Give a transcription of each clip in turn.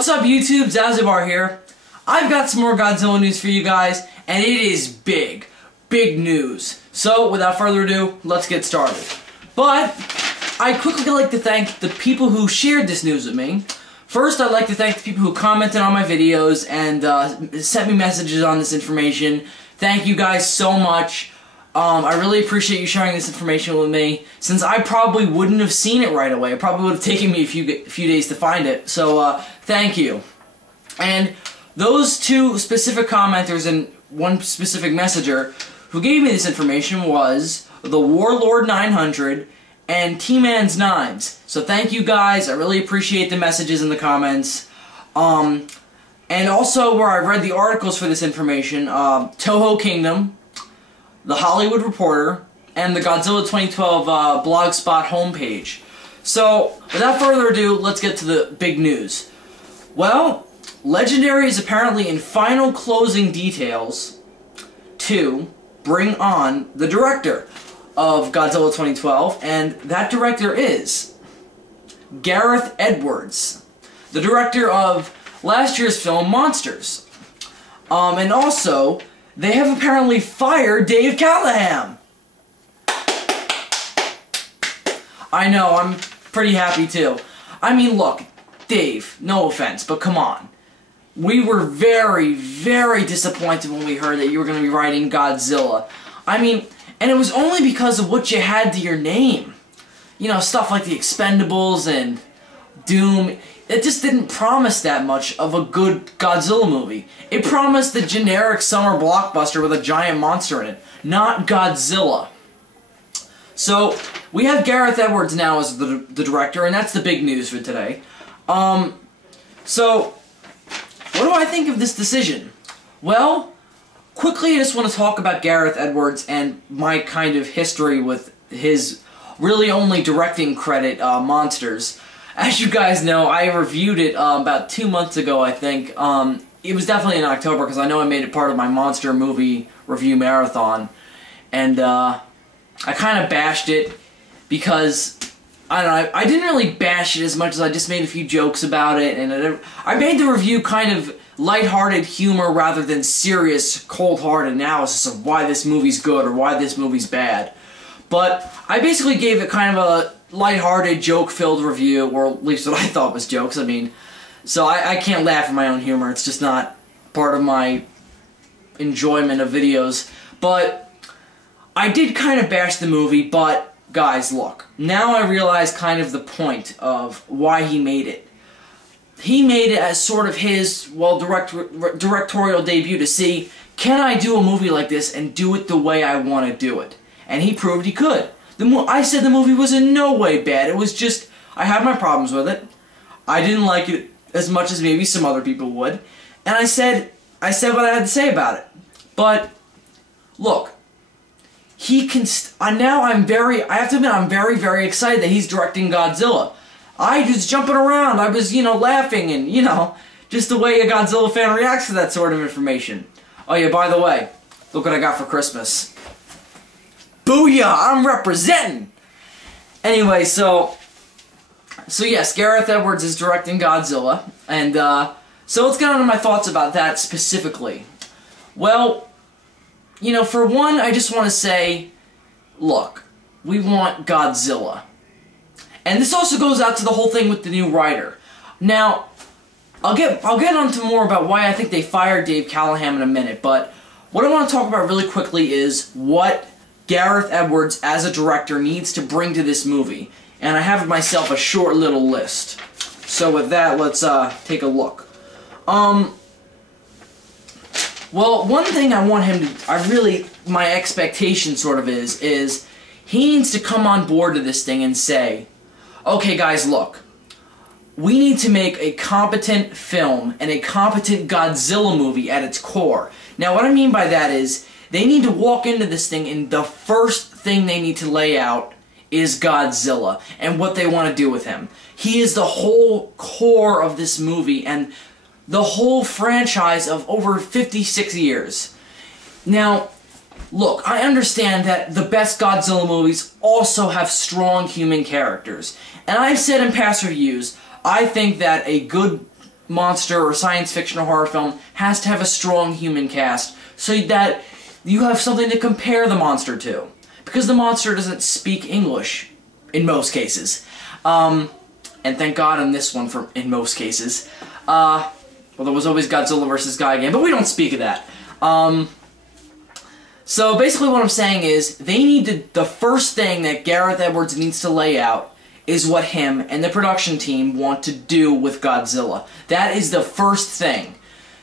What's up YouTube, Zazubaar here. I've got some more Godzilla news for you guys, and it is big. Big news. So, without further ado, let's get started. But, I'd quickly like to thank the people who shared this news with me. First, I'd like to thank the people who commented on my videos and sent me messages on this information. Thank you guys so much. I really appreciate you sharing this information with me, since I probably wouldn't have seen it right away. It probably would have taken me a few days to find it, so thank you. And those two specific commenters and one specific messenger who gave me this information was the Warlord 900 and T-Man's Nines. So thank you guys, I really appreciate the messages in the comments. And also where I've read the articles for this information, Toho Kingdom, The Hollywood Reporter, and the Godzilla 2012 Blogspot homepage. So, without further ado, let's get to the big news. Well, Legendary is apparently in final closing details to bring on the director of Godzilla 2012, and that director is Gareth Edwards, the director of last year's film Monsters. And also, they have apparently fired Dave Callaham. I know, I'm pretty happy too. I mean, look, Dave, no offense, but come on. We were very, very disappointed when we heard that you were going to be writing Godzilla. I mean, and it was only because of what you had to your name. You know, stuff like The Expendables and Doom. It just didn't promise that much of a good Godzilla movie. It promised the generic summer blockbuster with a giant monster in it, not Godzilla. So, we have Gareth Edwards now as the director, and that's the big news for today. So, what do I think of this decision? Well, quickly I just want to talk about Gareth Edwards and my kind of history with his really only directing credit, Monsters. As you guys know, I reviewed it about 2 months ago, I think. It was definitely in October, because I know I made it part of my monster movie review marathon. And I kind of bashed it because, I don't know, I didn't really bash it as much as I just made a few jokes about it. And I made the review kind of lighthearted humor rather than serious, cold-hearted analysis of why this movie's good or why this movie's bad. But I basically gave it kind of a lighthearted, joke-filled review, or at least what I thought was jokes. I mean, so I can't laugh at my own humor. It's just not part of my enjoyment of videos. But I did kind of bash the movie, but guys, look. Now I realize kind of the point of why he made it. He made it as sort of his, well, directorial debut to see, can I do a movie like this and do it the way I want to do it? And he proved he could. I said the movie was in no way bad. It was just, I had my problems with it. I didn't like it as much as maybe some other people would. And I said what I had to say about it. But, look, he can, now I have to admit, I'm very, very excited that he's directing Godzilla. I was jumping around, I was, you know, laughing and, you know, just the way a Godzilla fan reacts to that sort of information. Oh yeah, by the way, look what I got for Christmas. Booyah! I'm representing! Anyway, so yes, Gareth Edwards is directing Godzilla, and so let's get on to my thoughts about that specifically. Well, you know, for one, I just want to say, look, we want Godzilla. And this also goes out to the whole thing with the new writer. Now, I'll get on to more about why I think they fired Dave Callaham in a minute, but what I want to talk about really quickly is what Gareth Edwards, as a director, needs to bring to this movie. And I have myself a short little list. So with that, let's take a look. Well, one thing I want him to, my expectation sort of is he needs to come on board to this thing and say, okay guys, look, we need to make a competent film and a competent Godzilla movie at its core. Now what I mean by that is, they need to walk into this thing and the first thing they need to lay out is Godzilla and what they want to do with him. He is the whole core of this movie and the whole franchise of over 56 years. Now, look, I understand that the best Godzilla movies also have strong human characters. And I've said in past reviews, I think that a good monster or science fiction or horror film has to have a strong human cast so that you have something to compare the monster to. Because the monster doesn't speak English in most cases. And thank God in this one in most cases. Well, there was always Godzilla vs. Gigan, but we don't speak of that. So basically what I'm saying is, the first thing that Gareth Edwards needs to lay out is what him and the production team want to do with Godzilla. That is the first thing.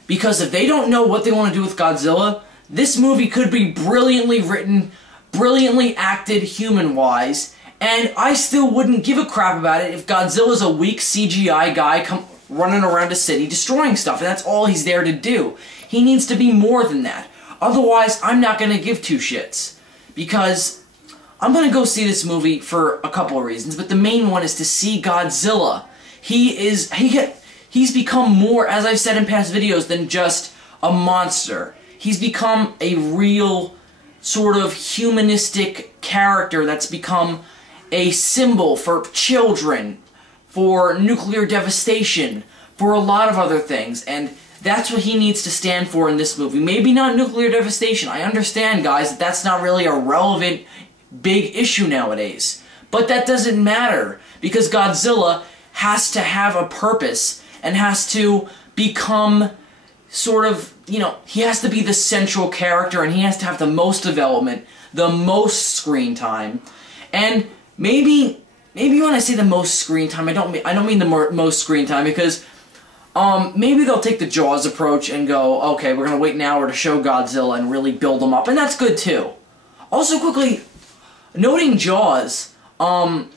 Because if they don't know what they want to do with Godzilla, this movie could be brilliantly written, brilliantly acted human-wise, and I still wouldn't give a crap about it if Godzilla's a weak CGI guy running around a city destroying stuff, and that's all he's there to do. He needs to be more than that. Otherwise, I'm not going to give two shits. Because I'm going to go see this movie for a couple of reasons, but the main one is to see Godzilla. He's become more, as I've said in past videos, than just a monster. He's become a real sort of humanistic character that's become a symbol for children, for nuclear devastation, for a lot of other things, and that's what he needs to stand for in this movie. Maybe not nuclear devastation. I understand, guys, that that's not really a relevant big issue nowadays. But that doesn't matter, because Godzilla has to have a purpose and has to become sort of, you know, he has to be the central character, and he has to have the most development, the most screen time. And maybe when I say the most screen time, I don't mean the most screen time, because maybe they'll take the Jaws approach and go, okay, we're gonna wait an hour to show Godzilla and really build him up, and that's good too. Also, quickly noting Jaws, I'm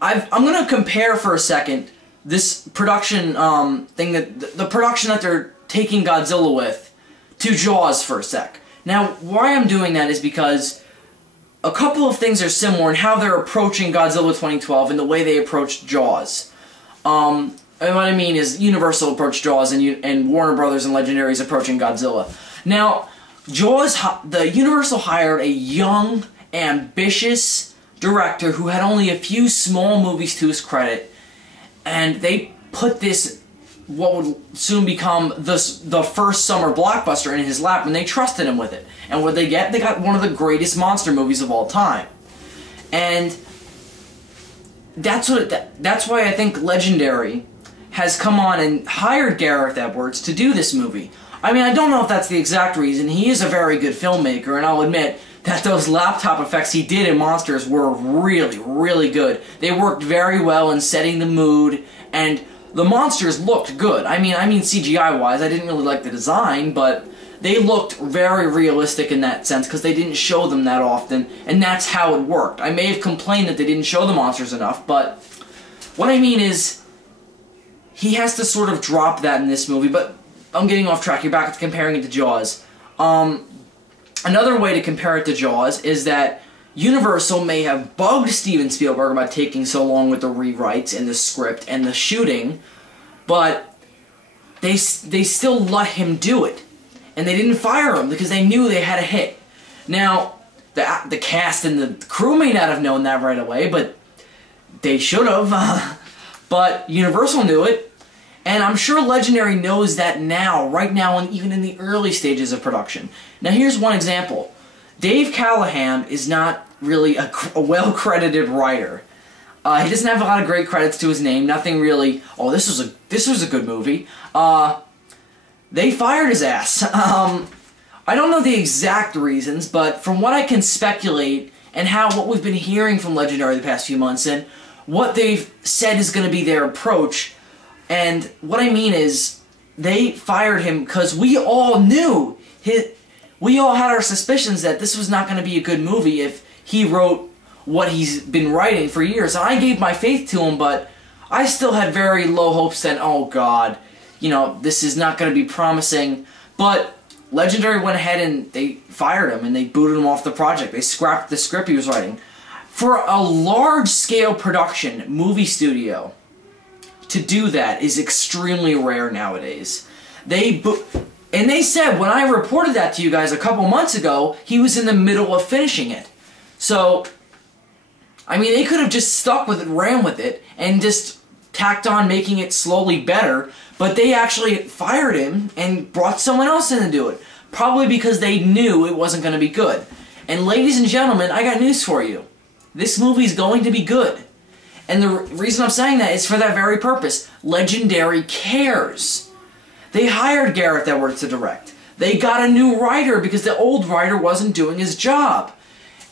gonna compare for a second this production thing, that the production that they're taking Godzilla with, to Jaws for a sec. Now, why I'm doing that is because a couple of things are similar in how they're approaching Godzilla 2012 and the way they approached Jaws. And what I mean is Universal approached Jaws, and Warner Brothers and Legendary is approaching Godzilla. Now, Jaws, the Universal hired a young, ambitious director who had only a few small movies to his credit, and they put this, what would soon become the first summer blockbuster, in his lap, and they trusted him with it. And what they get? They got one of the greatest monster movies of all time. And that's why I think Legendary has come on and hired Gareth Edwards to do this movie. I mean, I don't know if that's the exact reason. He is a very good filmmaker, and I'll admit that those laptop effects he did in Monsters were really, really good. They worked very well in setting the mood, and the monsters looked good. I mean CGI-wise, I didn't really like the design, but they looked very realistic in that sense, because they didn't show them that often, and that's how it worked. I may have complained that they didn't show the monsters enough, but what I mean is, he has to sort of drop that in this movie, but I'm getting off track. You're back to comparing it to Jaws. Another way to compare it to Jaws is that Universal may have bugged Steven Spielberg about taking so long with the rewrites and the script and the shooting, but they still let him do it. And they didn't fire him because they knew they had a hit. Now, the cast and the crew may not have known that right away, but they should have. But Universal knew it, and I'm sure Legendary knows that now, right now, and even in the early stages of production. Now, here's one example. Dave Callaham is not really a well-credited writer. He doesn't have a lot of great credits to his name. Nothing really. Oh, this was a good movie. They fired his ass. I don't know the exact reasons, but from what I can speculate and what we've been hearing from Legendary the past few months, and what they've said is going to be their approach, and what I mean is they fired him because we all knew we all had our suspicions that this was not going to be a good movie if he wrote what he's been writing for years. And I gave my faith to him, but I still had very low hopes that, oh God, you know, this is not going to be promising. But Legendary went ahead and they fired him, and they booted him off the project. They scrapped the script he was writing. For a large-scale production movie studio to do that is extremely rare nowadays. And they said, when I reported that to you guys a couple months ago, he was in the middle of finishing it. So, I mean, they could have just stuck with it, ran with it, and just tacked on making it slowly better, but they actually fired him and brought someone else in to do it. Probably because they knew it wasn't going to be good. And ladies and gentlemen, I got news for you. This movie's going to be good. And the reason I'm saying that is for that very purpose. Legendary cares. They hired Gareth Edwards to direct. They got a new writer because the old writer wasn't doing his job.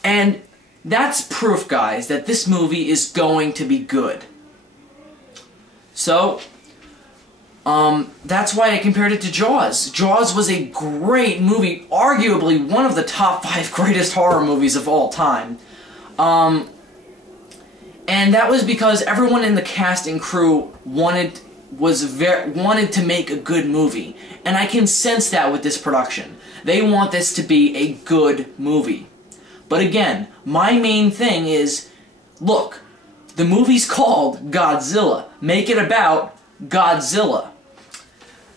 And that's proof, guys, that this movie is going to be good. So, that's why I compared it to Jaws. Jaws was a great movie, arguably one of the top 5 greatest horror movies of all time. And that was because everyone in the cast and crew wanted to make a good movie. And I can sense that with this production. They want this to be a good movie. But again, my main thing is, look, the movie's called Godzilla. Make it about Godzilla.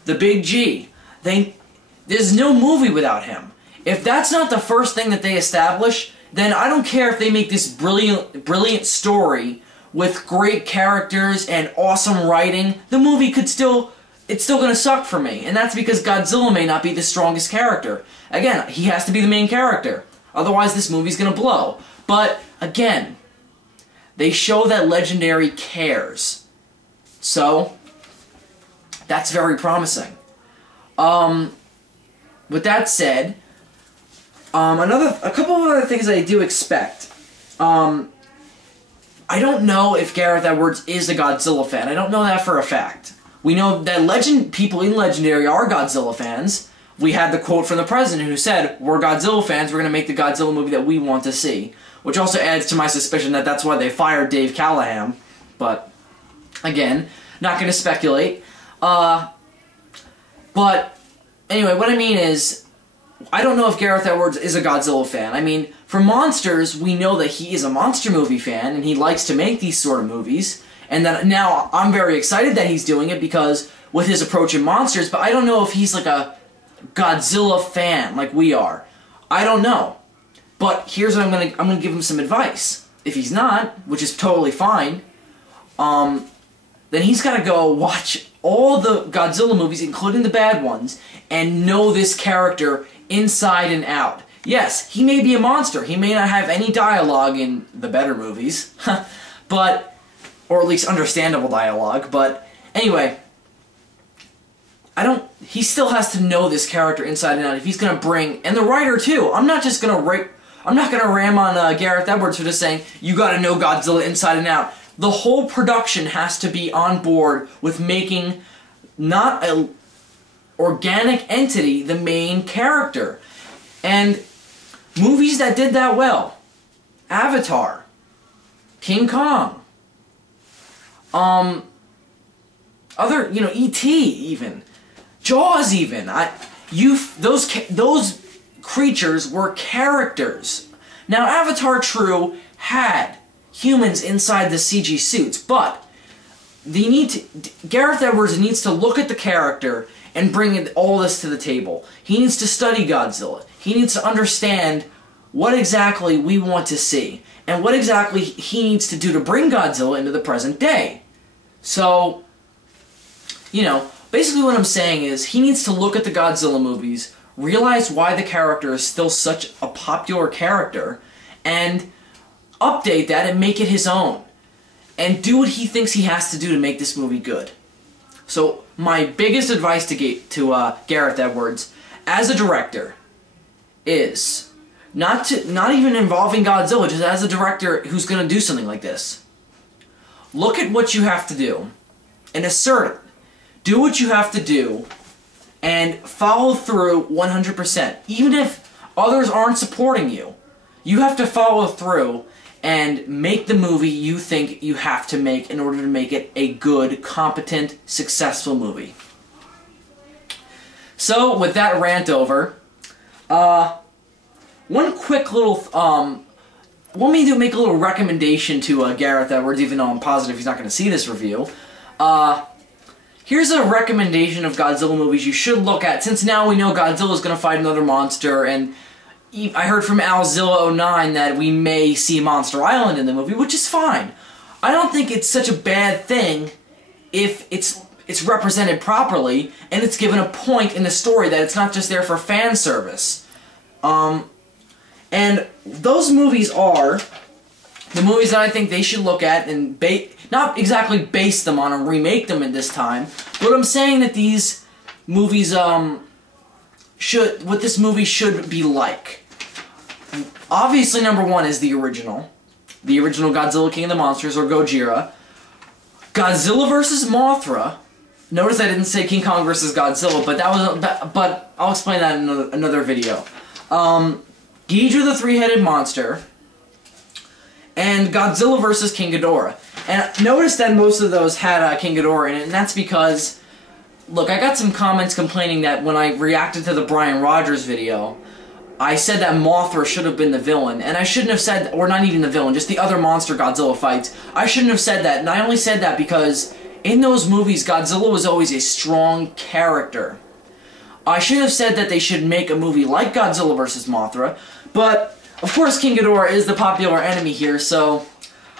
The big G. There's no movie without him. If that's not the first thing that they establish, then I don't care if they make this brilliant story with great characters and awesome writing. The movie it's still gonna suck for me. And that's because Godzilla may not be the strongest character. Again, he has to be the main character. Otherwise, this movie's gonna blow. But, again, they show that Legendary cares. So, that's very promising. With that said, a couple of other things I do expect. I don't know if Gareth Edwards is a Godzilla fan. I don't know that for a fact. We know that people in Legendary are Godzilla fans. We had the quote from the president who said, "We're Godzilla fans, we're going to make the Godzilla movie that we want to see." Which also adds to my suspicion that that's why they fired Dave Callaham. But, again, not going to speculate. But, anyway, what I mean is, I don't know if Gareth Edwards is a Godzilla fan. I mean, for Monsters, we know that he is a monster movie fan, and he likes to make these sort of movies. And that now I'm very excited that he's doing it because with his approach in Monsters, but I don't know if he's like a Godzilla fan like we are. I don't know. But here's what I'm gonna give him some advice. If he's not, which is totally fine, then he's gotta go watch all the Godzilla movies, including the bad ones, and know this character inside and out. Yes, he may be a monster. He may not have any dialogue in the better movies, but, or at least understandable dialogue, but anyway, he still has to know this character inside and out if he's gonna bring, and the writer too. I'm not gonna ram on Gareth Edwards for just saying, you gotta know Godzilla inside and out. The whole production has to be on board with making not an organic entity the main character. And movies that did that well, Avatar, King Kong, E.T. even, Jaws even. Those creatures were characters. Now, Avatar, true, had humans inside the CG suits, but Gareth Edwards needs to look at the character and bring all this to the table. He needs to study Godzilla. He needs to understand what exactly we want to see, and what exactly he needs to do to bring Godzilla into the present day. So, basically what I'm saying is, he needs to look at the Godzilla movies, realize why the character is still such a popular character, and update that and make it his own. And do what he thinks he has to do to make this movie good. So, my biggest advice to Gareth Edwards, as a director, is not even involving Godzilla, just as a director who's going to do something like this. Look at what you have to do, and assert it. Do what you have to do, and follow through 100%. Even if others aren't supporting you, you have to follow through and make the movie you think you have to make in order to make it a good, competent, successful movie. So, with that rant over, one quick little, want me to make a little recommendation to Gareth Edwards, even though I'm positive he's not going to see this review. Here's a recommendation of Godzilla movies you should look at, since now we know Godzilla's going to fight another monster, and I heard from Alzilla09 that we may see Monster Island in the movie, which is fine. I don't think it's such a bad thing if it's represented properly and it's given a point in the story, that it's not just there for fan service. And those movies are the movies that I think they should look at and not exactly base them on and remake them in this time, but I'm saying that these movies what this movie should be like. Obviously, number one is the original Godzilla King of the Monsters, or Gojira. Godzilla vs. Mothra. Notice I didn't say King Kong vs. Godzilla, but I'll explain that in another video. Ghidorah the Three-Headed Monster, and Godzilla vs. King Ghidorah. And notice that most of those had King Ghidorah in it, and that's because, look, I got some comments complaining that when I reacted to the Brian Rogers video, I said that Mothra should have been the villain, and I shouldn't have said, or not even the villain, just the other monster Godzilla fights. I shouldn't have said that, and I only said that because in those movies, Godzilla was always a strong character. I should have said that they should make a movie like Godzilla vs. Mothra, but, of course, King Ghidorah is the popular enemy here, so...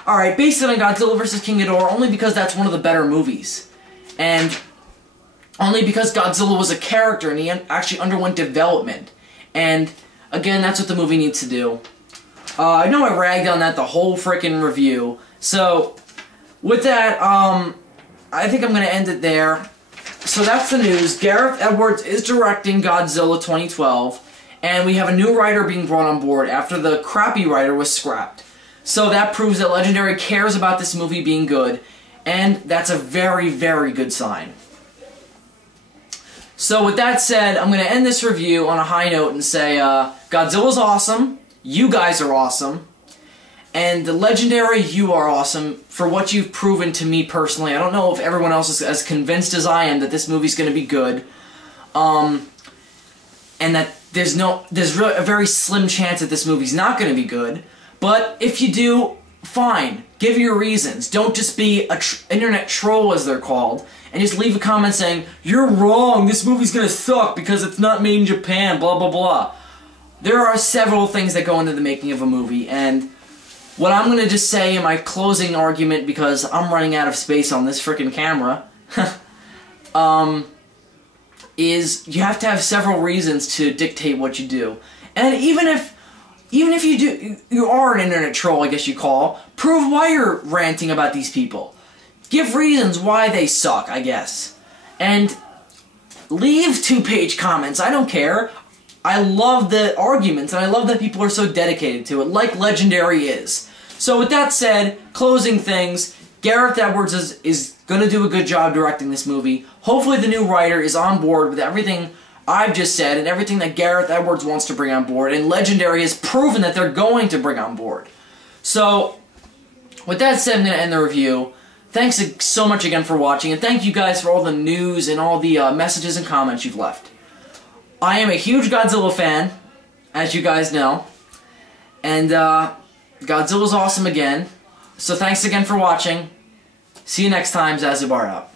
Alright, based it on Godzilla vs. King Ghidorah only because that's one of the better movies. And only because Godzilla was a character and he actually underwent development. And, again, that's what the movie needs to do. I know I ragged on that the whole frickin' review, so... With that, I think I'm going to end it there. So that's the news. Gareth Edwards is directing Godzilla 2012, and we have a new writer being brought on board after the crappy writer was scrapped. So that proves that Legendary cares about this movie being good, and that's a very, very good sign. So with that said, I'm going to end this review on a high note and say, Godzilla's awesome, you guys are awesome, and the Legendary, you are awesome for what you've proven to me personally. I don't know if everyone else is as convinced as I am that this movie's going to be good. And that there's really a very slim chance that this movie's not going to be good. But if you do, fine. Give your reasons. Don't just be an internet troll, as they're called, and just leave a comment saying, "You're wrong, this movie's going to suck because it's not made in Japan, blah blah blah." There are several things that go into the making of a movie, and what I'm going to just say in my closing argument, because I'm running out of space on this frickin' camera, is you have to have several reasons to dictate what you do. And even if you are an internet troll, I guess you call, prove why you're ranting about these people. Give reasons why they suck, I guess. And leave two-page comments, I don't care. I love the arguments, and I love that people are so dedicated to it, like Legendary is. So with that said, closing things, Gareth Edwards is going to do a good job directing this movie. Hopefully the new writer is on board with everything I've just said and everything that Gareth Edwards wants to bring on board, and Legendary has proven that they're going to bring on board. So, with that said, I'm going to end the review. Thanks so much again for watching, and thank you guys for all the news and all the messages and comments you've left. I am a huge Godzilla fan, as you guys know, and Godzilla's awesome again. So thanks again for watching. See you next time. Zazubaar out.